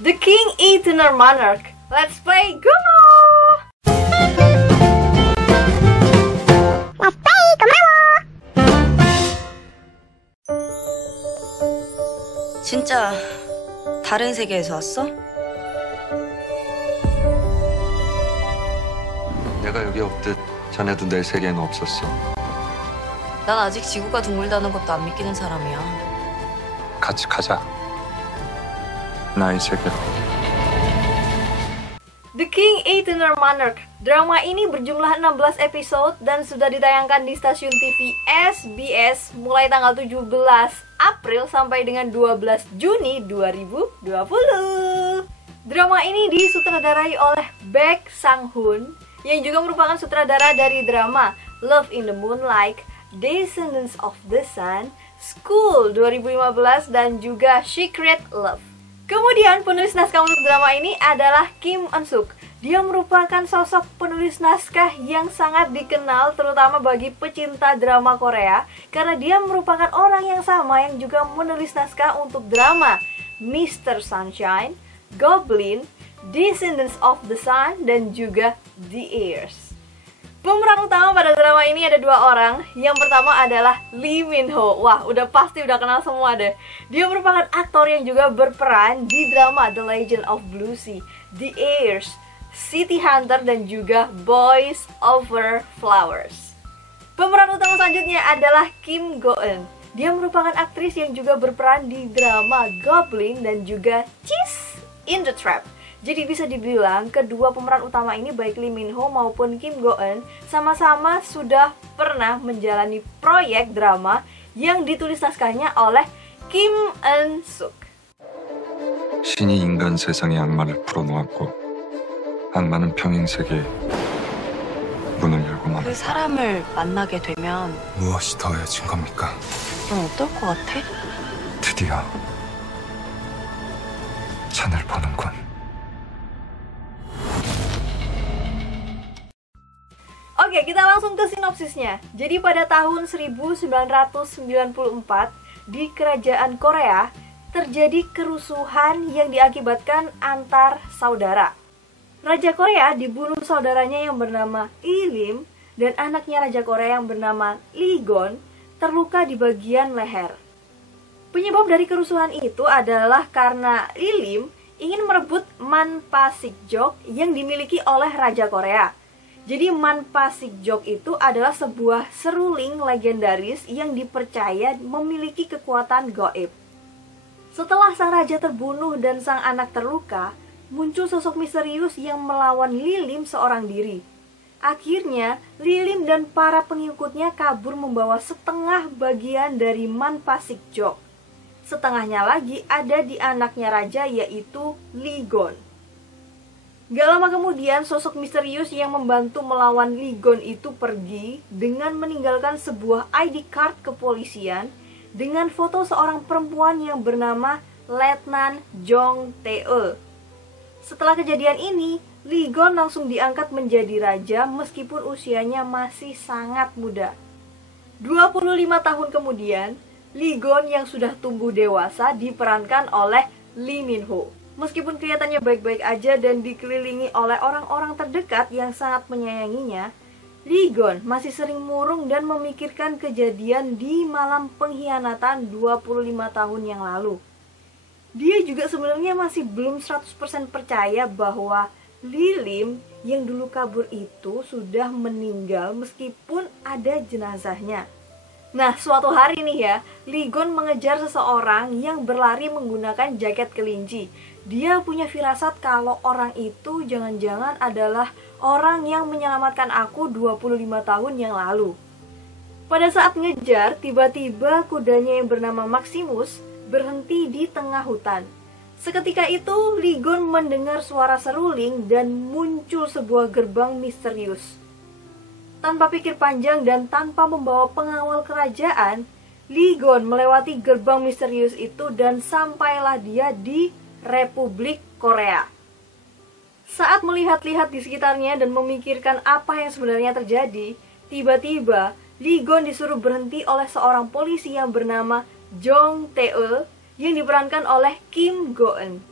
The King Eternal Monarch. Let's play Gumo! Let's play Gumo! 진짜 다른 세계에서 왔어? 내가 여기 없듯 자네도 내 세계에는 없었어. 난 아직 지구가 둥글다는 것도 안 믿기는 사람이야. 같이 가자. 나의 세계로. The King Eternal Monarch. Drama ini berjumlah 16 episode dan sudah ditayangkan di stasiun TV SBS mulai tanggal 17 April sampai dengan 12 Juni 2020. Drama ini disutradarai oleh Baek Sang-hoon yang juga merupakan sutradara dari drama Love in the Moonlight, Descendants of the Sun, School 2015, dan juga Secret Love. Kemudian penulis naskah untuk drama ini adalah Kim Eun-suk. Dia merupakan sosok penulis naskah yang sangat dikenal terutama bagi pecinta drama Korea karena dia merupakan orang yang sama yang juga menulis naskah untuk drama Mr. Sunshine, Goblin, Descendants of the Sun, dan juga The Heirs. Pemeran utama pada drama ini ada dua orang. Yang pertama adalah Lee Min-ho. Wah, udah kenal semua deh. Dia merupakan aktor yang juga berperan di drama The Legend of Blue Sea, The Heirs, City Hunter, dan juga Boys Over Flowers. Pemeran utama selanjutnya adalah Kim Go-eun. Dia merupakan aktris yang juga berperan di drama Goblin dan juga Cheese in the Trap. Jadi bisa dibilang kedua pemeran utama ini baik Lee Min-ho maupun Kim Go-eun sama-sama sudah pernah menjalani proyek drama yang ditulis naskahnya oleh Kim Eun-suk. 신이 인간 세상의 악마를 풀어놓았고 악마는 평행 세계에 문을 열고 만. 그 사람을 만나게 되면 무엇이 더해진 겁니까? 넌 어떨 것 같아? 드디어 찬을 보는군. Oke, kita langsung ke sinopsisnya. Jadi pada tahun 1994 di kerajaan Korea terjadi kerusuhan yang diakibatkan antar saudara. Raja Korea dibunuh saudaranya yang bernama Lee Lim dan anaknya Raja Korea yang bernama Lee Gon terluka di bagian leher. Penyebab dari kerusuhan itu adalah karena Lee Lim ingin merebut Manpa Sikjok yang dimiliki oleh Raja Korea. Jadi Manpa Sikjok itu adalah sebuah seruling legendaris yang dipercaya memiliki kekuatan gaib. Setelah sang raja terbunuh dan sang anak terluka, muncul sosok misterius yang melawan Lee Lim seorang diri. Akhirnya, Lee Lim dan para pengikutnya kabur membawa setengah bagian dari Manpa Sikjok. Setengahnya lagi ada di anaknya raja yaitu Lee Gon. Gak lama kemudian, sosok misterius yang membantu melawan Lee Gon itu pergi dengan meninggalkan sebuah ID card kepolisian dengan foto seorang perempuan yang bernama Letnan Jong Tae. Setelah kejadian ini, Lee Gon langsung diangkat menjadi raja meskipun usianya masih sangat muda. 25 tahun kemudian, Lee Gon yang sudah tumbuh dewasa diperankan oleh Lee Min-ho. Meskipun kelihatannya baik-baik aja dan dikelilingi oleh orang-orang terdekat yang sangat menyayanginya, Lee Gon masih sering murung dan memikirkan kejadian di malam pengkhianatan 25 tahun yang lalu. Dia juga sebenarnya masih belum 100% percaya bahwa Lee Lim yang dulu kabur itu sudah meninggal meskipun ada jenazahnya. Nah, suatu hari nih ya, Lee Gon mengejar seseorang yang berlari menggunakan jaket kelinci. Dia punya firasat kalau orang itu jangan-jangan adalah orang yang menyelamatkan aku 25 tahun yang lalu. Pada saat ngejar, tiba-tiba kudanya yang bernama Maximus berhenti di tengah hutan. Seketika itu, Lee Gon mendengar suara seruling dan muncul sebuah gerbang misterius. Tanpa pikir panjang dan tanpa membawa pengawal kerajaan, Lee Gon melewati gerbang misterius itu dan sampailah dia di Republik Korea. Saat melihat-lihat di sekitarnya dan memikirkan apa yang sebenarnya terjadi, tiba-tiba Lee Gon disuruh berhenti oleh seorang polisi yang bernama Jong Tae yang diperankan oleh Kim Go-eun.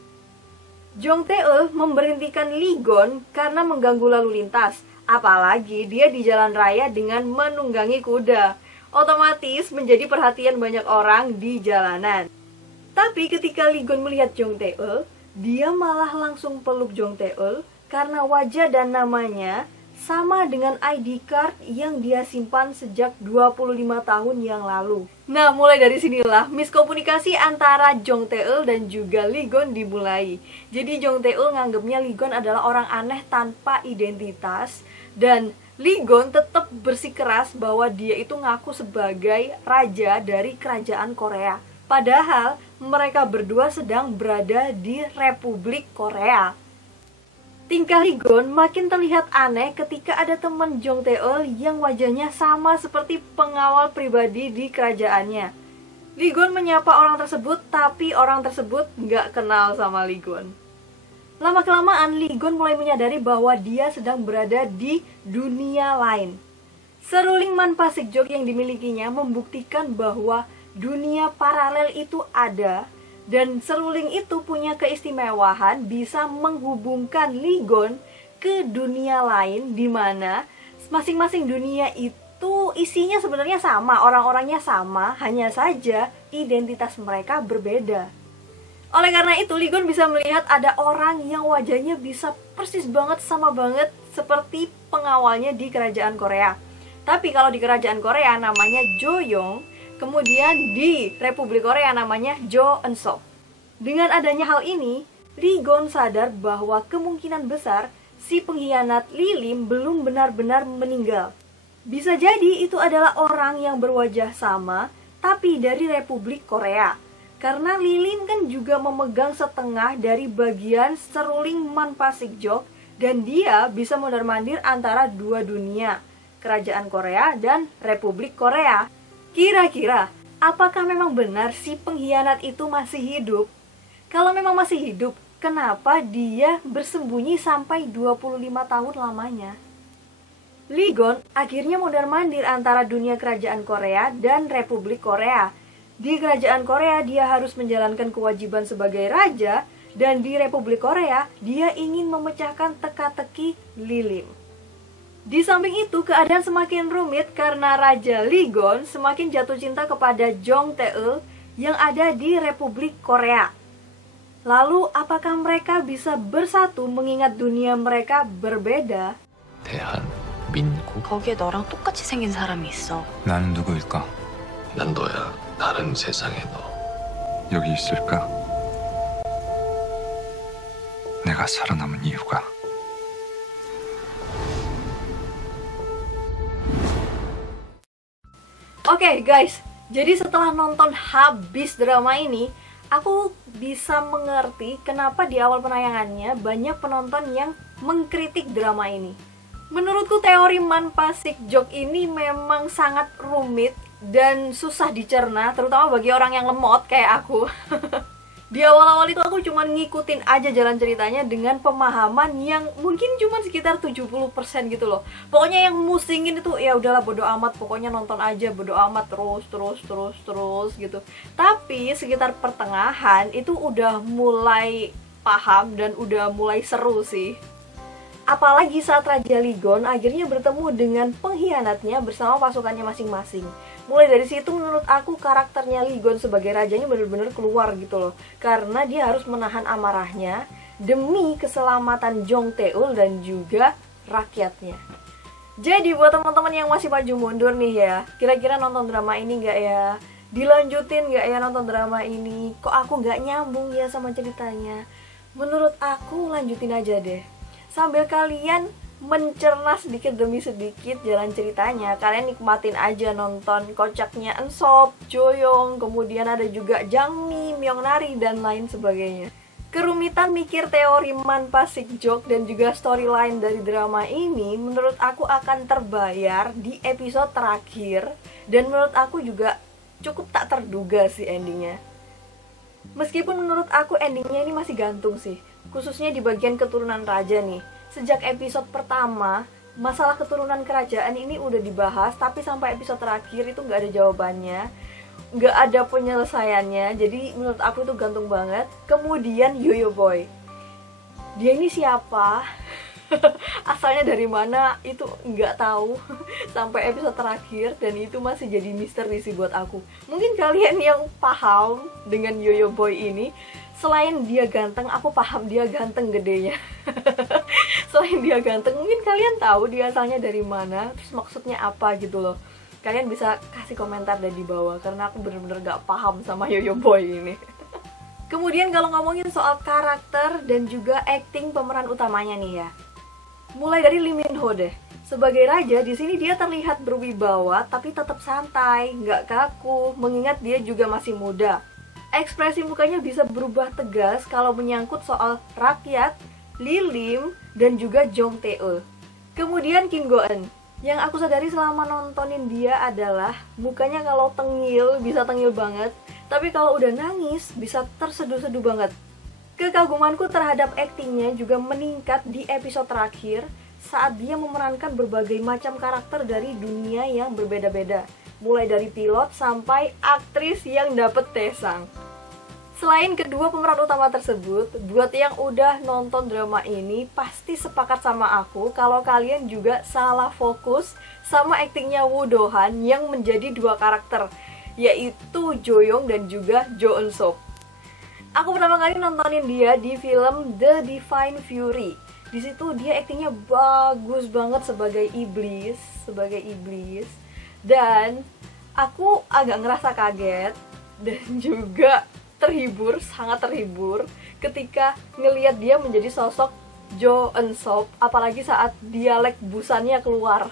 Jong Tae-eul memberhentikan Lee Gon karena mengganggu lalu lintas. Apalagi dia di jalan raya dengan menunggangi kuda. Otomatis menjadi perhatian banyak orang di jalanan. Tapi ketika Lee Gon melihat Jong Tae-eul, dia malah langsung peluk Jong Tae-eul karena wajah dan namanya sama dengan ID card yang dia simpan sejak 25 tahun yang lalu. Nah, mulai dari sinilah miskomunikasi antara Jong Tae-eul dan juga Lee Gon dimulai. Jadi Jong Tae-eul nganggapnya Lee Gon adalah orang aneh tanpa identitas, dan Lee Gon tetap bersikeras bahwa dia itu ngaku sebagai raja dari kerajaan Korea. Padahal mereka berdua sedang berada di Republik Korea. Tingkah Lee Gon makin terlihat aneh ketika ada teman Jong Tae-eul yang wajahnya sama seperti pengawal pribadi di kerajaannya. Lee Gon menyapa orang tersebut, tapi orang tersebut nggak kenal sama Lee Gon. Lama-kelamaan Lee Gon mulai menyadari bahwa dia sedang berada di dunia lain. Seruling Manpa Sikjok yang dimilikinya membuktikan bahwa dunia paralel itu ada. Dan seruling itu punya keistimewaan bisa menghubungkan Lee Gon ke dunia lain, di mana masing-masing dunia itu isinya sebenarnya sama, orang-orangnya sama, hanya saja identitas mereka berbeda. Oleh karena itu, Lee Gon bisa melihat ada orang yang wajahnya bisa persis banget, sama banget seperti pengawalnya di kerajaan Korea. Tapi kalau di kerajaan Korea namanya Jo Young, kemudian di Republik Korea namanya Jo Eun-sop. Dengan adanya hal ini, Lee Gon sadar bahwa kemungkinan besar si pengkhianat Lee Lim belum benar-benar meninggal. Bisa jadi itu adalah orang yang berwajah sama, tapi dari Republik Korea. Karena Lee Lim kan juga memegang setengah dari bagian seruling Manpa Sikjok, dan dia bisa mondar-mandir antara dua dunia, kerajaan Korea dan Republik Korea. Kira-kira, apakah memang benar si pengkhianat itu masih hidup? Kalau memang masih hidup, kenapa dia bersembunyi sampai 25 tahun lamanya? Lee Gon akhirnya mondar-mandir antara dunia kerajaan Korea dan Republik Korea. Di kerajaan Korea dia harus menjalankan kewajiban sebagai raja, dan di Republik Korea dia ingin memecahkan teka-teki Lee Lim. Di samping itu, keadaan semakin rumit karena Raja Lee Gon semakin jatuh cinta kepada Jong Tae-eul yang ada di Republik Korea. Lalu, apakah mereka bisa bersatu mengingat dunia mereka berbeda? 대한민국. 거기에 너랑 똑같이 생긴 사람이 있어. 나는 누구일까? 난 너야. 다른 세상의 너. 여기 있을까? 내가 살아남은 이유가. Oke guys, jadi setelah nonton habis drama ini, aku bisa mengerti kenapa di awal penayangannya banyak penonton yang mengkritik drama ini. Menurutku teori Manpa Sikjok ini memang sangat rumit dan susah dicerna, terutama bagi orang yang lemot kayak aku. Di awal-awal itu aku cuma ngikutin aja jalan ceritanya dengan pemahaman yang mungkin cuma sekitar 70% gitu loh. Pokoknya yang musingin itu ya udahlah bodo amat, pokoknya nonton aja bodo amat terus gitu. Tapi sekitar pertengahan itu udah mulai paham dan udah mulai seru sih. Apalagi saat Raja Lee Gon akhirnya bertemu dengan pengkhianatnya bersama pasukannya masing-masing. Mulai dari situ menurut aku karakternya Lee Gon sebagai rajanya benar-benar keluar gitu loh. Karena dia harus menahan amarahnya demi keselamatan Jong Tae-eul dan juga rakyatnya. Jadi buat teman-teman yang masih maju mundur nih ya, kira-kira nonton drama ini nggak ya? Dilanjutin nggak ya nonton drama ini? Kok aku nggak nyambung ya sama ceritanya? Menurut aku lanjutin aja deh. Sambil kalian mencerna sedikit demi sedikit jalan ceritanya, kalian nikmatin aja nonton kocaknya Eun-sop, Jo Young, kemudian ada juga Jang Mi, Myung Nari, dan lain sebagainya. Kerumitan mikir teori Manpa Sikjok dan juga storyline dari drama ini menurut aku akan terbayar di episode terakhir, dan menurut aku juga cukup tak terduga sih endingnya. Meskipun menurut aku endingnya ini masih gantung sih, khususnya di bagian keturunan raja nih. Sejak episode pertama, masalah keturunan kerajaan ini udah dibahas, tapi sampai episode terakhir itu nggak ada jawabannya, nggak ada penyelesaiannya. Jadi menurut aku itu gantung banget. Kemudian Yoyo Boy, dia ini siapa, asalnya dari mana itu nggak tahu sampai episode terakhir, dan itu masih jadi misteri sih buat aku. Mungkin kalian yang paham dengan Yoyo Boy ini, selain dia ganteng, aku paham dia ganteng gedenya. Selain dia ganteng, mungkin kalian tahu dia asalnya dari mana, terus maksudnya apa gitu loh. Kalian bisa kasih komentar dari bawah, karena aku bener-bener gak paham sama Yoyo Boy ini. Kemudian kalau ngomongin soal karakter dan juga acting pemeran utamanya nih ya, mulai dari Lee Min Ho deh. Sebagai raja, di sini dia terlihat berwibawa tapi tetap santai, nggak kaku, mengingat dia juga masih muda. Ekspresi mukanya bisa berubah tegas kalau menyangkut soal rakyat, Lee Lim, dan juga Jong Tae-eul. Kemudian Kim Go Eun. Yang aku sadari selama nontonin dia adalah mukanya kalau tengil bisa tengil banget, tapi kalau udah nangis bisa terseduh-seduh banget. Kekagumanku terhadap aktingnya juga meningkat di episode terakhir saat dia memerankan berbagai macam karakter dari dunia yang berbeda-beda, mulai dari pilot sampai aktris yang dapet tesang. Selain kedua pemeran utama tersebut, buat yang udah nonton drama ini pasti sepakat sama aku kalau kalian juga salah fokus sama aktingnya Woo Do Han yang menjadi dua karakter, yaitu Jo Young dan juga Jo Eun Sop. Aku pertama kali nontonin dia di film The Divine Fury. Di situ dia aktingnya bagus banget sebagai iblis, dan aku agak ngerasa kaget dan juga sangat terhibur ketika ngelihat dia menjadi sosok Jo Eun Sop, apalagi saat dialek busannya keluar.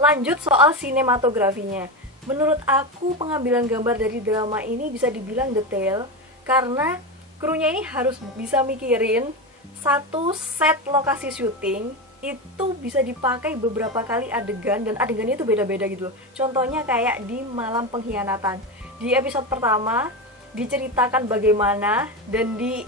Lanjut soal sinematografinya. Menurut aku pengambilan gambar dari drama ini bisa dibilang detail, karena krunya ini harus bisa mikirin satu set lokasi syuting itu bisa dipakai beberapa kali adegan, dan adegannya itu beda-beda gitu loh. Contohnya kayak di Malam Pengkhianatan. Di episode pertama diceritakan bagaimana, dan di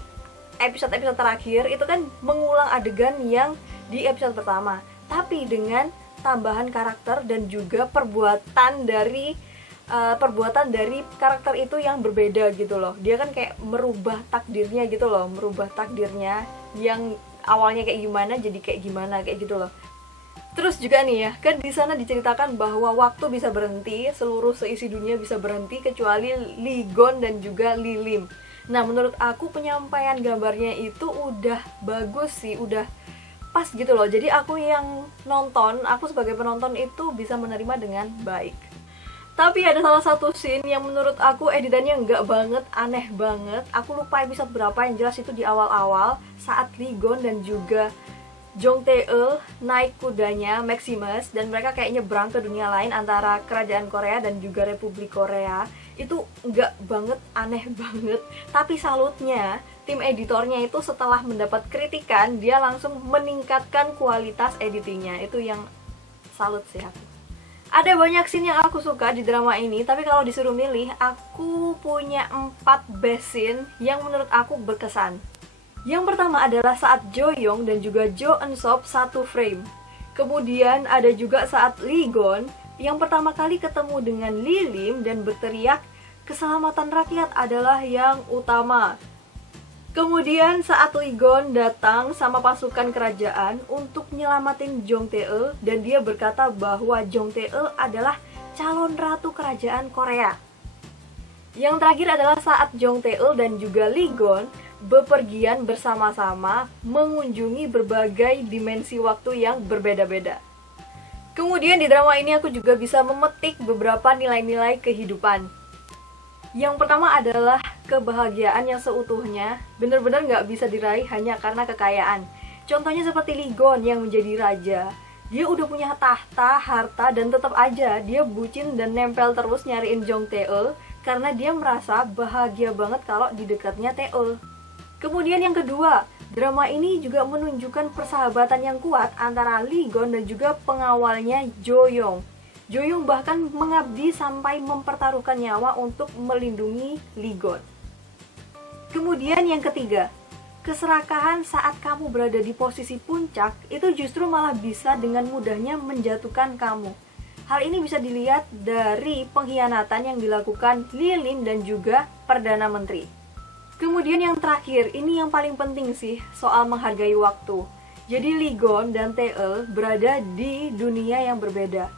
episode-episode terakhir itu kan mengulang adegan yang di episode pertama, tapi dengan tambahan karakter dan juga perbuatan dari karakter itu yang berbeda gitu loh. Dia kan kayak merubah takdirnya gitu loh, yang awalnya kayak gimana jadi kayak gimana, kayak gitu loh. Terus juga nih ya, kan di sana diceritakan bahwa waktu bisa berhenti, seluruh seisi dunia bisa berhenti kecuali Lee Gon dan juga Lee Lim. Nah, menurut aku penyampaian gambarnya itu udah bagus sih, udah pas gitu loh. Jadi aku sebagai penonton itu bisa menerima dengan baik. Tapi ada salah satu scene yang menurut aku editannya nggak banget, aneh banget. Aku lupa episode berapa, yang jelas itu di awal-awal saat Lee Gon dan juga Jong Tae-eul naik kudanya Maximus dan mereka kayak nyebrang ke dunia lain antara kerajaan Korea dan juga Republik Korea. Itu nggak banget, aneh banget. Tapi salutnya, tim editornya itu setelah mendapat kritikan, dia langsung meningkatkan kualitas editingnya. Itu yang salut sih aku. Ada banyak scene yang aku suka di drama ini, tapi kalau disuruh milih, aku punya 4 best scene yang menurut aku berkesan. Yang pertama adalah saat Jo Young dan juga Jo Eun Sop satu frame. Kemudian ada juga saat Lee Gon yang pertama kali ketemu dengan Lee Lim dan berteriak, "Keselamatan rakyat adalah yang utama." Kemudian saat Lee Gon datang sama pasukan kerajaan untuk nyelamatin Jong Tae-eul, dan dia berkata bahwa Jong Tae-eul adalah calon ratu kerajaan Korea. Yang terakhir adalah saat Jong Tae-eul dan juga Lee Gon bepergian bersama-sama mengunjungi berbagai dimensi waktu yang berbeda-beda. Kemudian di drama ini aku juga bisa memetik beberapa nilai-nilai kehidupan. Yang pertama adalah kebahagiaan yang seutuhnya benar-benar nggak bisa diraih hanya karena kekayaan. Contohnya seperti Lee Gon yang menjadi raja. Dia udah punya tahta, harta, dan tetap aja dia bucin dan nempel terus nyariin Jong Tae-eul karena dia merasa bahagia banget kalau di dekatnya Tae-eul. Kemudian yang kedua, drama ini juga menunjukkan persahabatan yang kuat antara Lee Gon dan juga pengawalnya Jo Young. Jo Young bahkan mengabdi sampai mempertaruhkan nyawa untuk melindungi Lee Gon. Kemudian yang ketiga, keserakahan saat kamu berada di posisi puncak itu justru malah bisa dengan mudahnya menjatuhkan kamu. Hal ini bisa dilihat dari pengkhianatan yang dilakukan Lee Lim dan juga Perdana Menteri. Kemudian yang terakhir, ini yang paling penting sih, soal menghargai waktu. Jadi Ligon dan Taeul berada di dunia yang berbeda.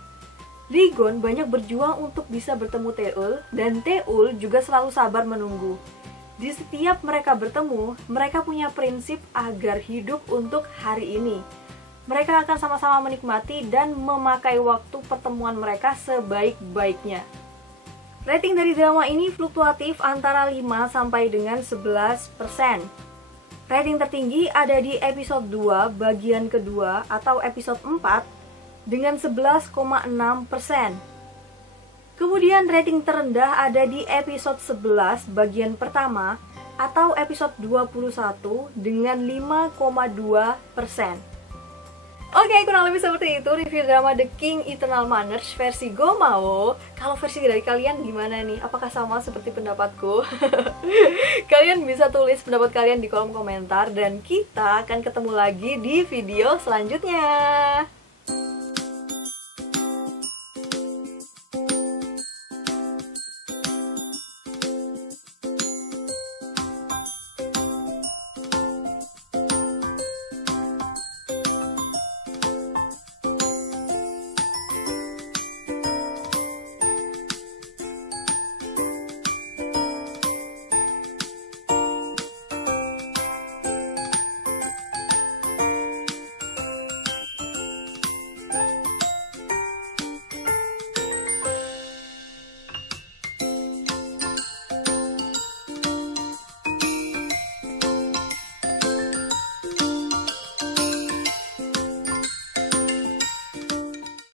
Ligon banyak berjuang untuk bisa bertemu Taeul, dan Taeul juga selalu sabar menunggu. Di setiap mereka bertemu, mereka punya prinsip agar hidup untuk hari ini. Mereka akan sama-sama menikmati dan memakai waktu pertemuan mereka sebaik-baiknya. Rating dari drama ini fluktuatif antara 5 sampai dengan 11%. Rating tertinggi ada di episode 2 bagian kedua atau episode 4 dengan 11,6%. Kemudian rating terendah ada di episode 11 bagian pertama atau episode 21 dengan 5,2%. Oke, kurang lebih seperti itu review drama The King Eternal Manners versi Gomao. Kalau versi dari kalian gimana nih? Apakah sama seperti pendapatku? Kalian bisa tulis pendapat kalian di kolom komentar dan kita akan ketemu lagi di video selanjutnya.